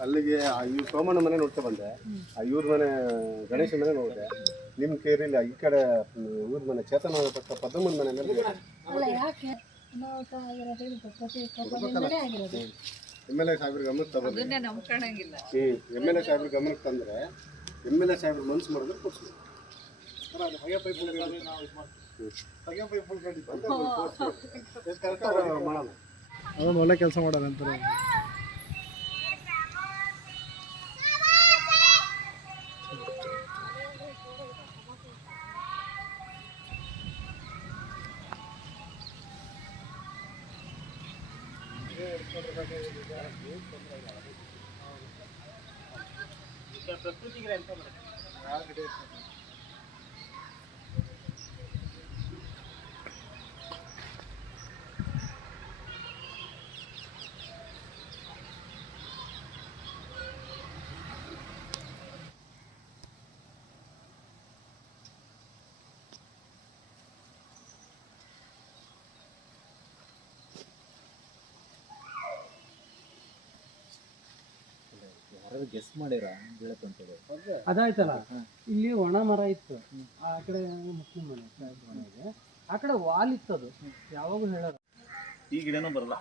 ಅಲ್ಲಿಗೆ ಆ ಇವ್ ಸೋಮಣ್ಣ ಮನೆ ನೋಡ್ತಾ ಬಂದೆ. ಆ ಇವ್ರ ಮನೆ ಗಣೇಶ ಮನೆ ನೋಡಿದೆ ನಿಮ್ಮ ಕೇರಿಲ್ಲ ಈ ಕಡೆ ಇವ್ರ ಮನೆ ಚೇತನ ಪಟ್ಟ ಪದ್ಮಮ್ಮನ ಮನೆ ಎಂ ಎಲ್ ಎ ಸಾಹೇಬ್ರ ಗಮನಕ್ಕೆ ತಗೊಂಡು ಹ್ಞೂ ಎಂ ಎಲ್ ಎ ಸಾಹೇಬ್ರ ಗಮನಕ್ಕೆ ತಂದರೆ ಎಂ ಎಲ್ ಎ ಸಾಹೇಬ್ರ ಮನ್ಸು ಮಾಡಿದ್ರೆ ಕೊಡ್ಸಿ. ಮಾಡೋಣ ಅದೊಂದು ಒಳ್ಳೆ ಕೆಲಸ ಮಾಡೋದಂತ ಅಂತಾರೆ. ಪ್ರಕೃತಿಗೆ ಎಂತ ಮಾಡ್ತಾರೆ ಯಾರು ಗೆಸ್ ಮಾಡಿರ? ಬೀಳಕ್ಕಂತದ್ದು ಅದಾಯ್ತಲ್ಲ? ಇಲ್ಲಿ ಒಣ ಮರ ಇತ್ತು. ಆ ಕಡೆ ಮುಸ್ಲಿಂ ಮನೆ ಸಾಹೇಬ್ರ ಮನೆ ಇದೆ. ಆ ಕಡೆ ವಾಲ್ ಇತ್ತು ಅದು. ಯಾವಾಗೂ ಹೇಳೋದು. ಈ ಗಿಡನೂ ಬರಲ್ಲ.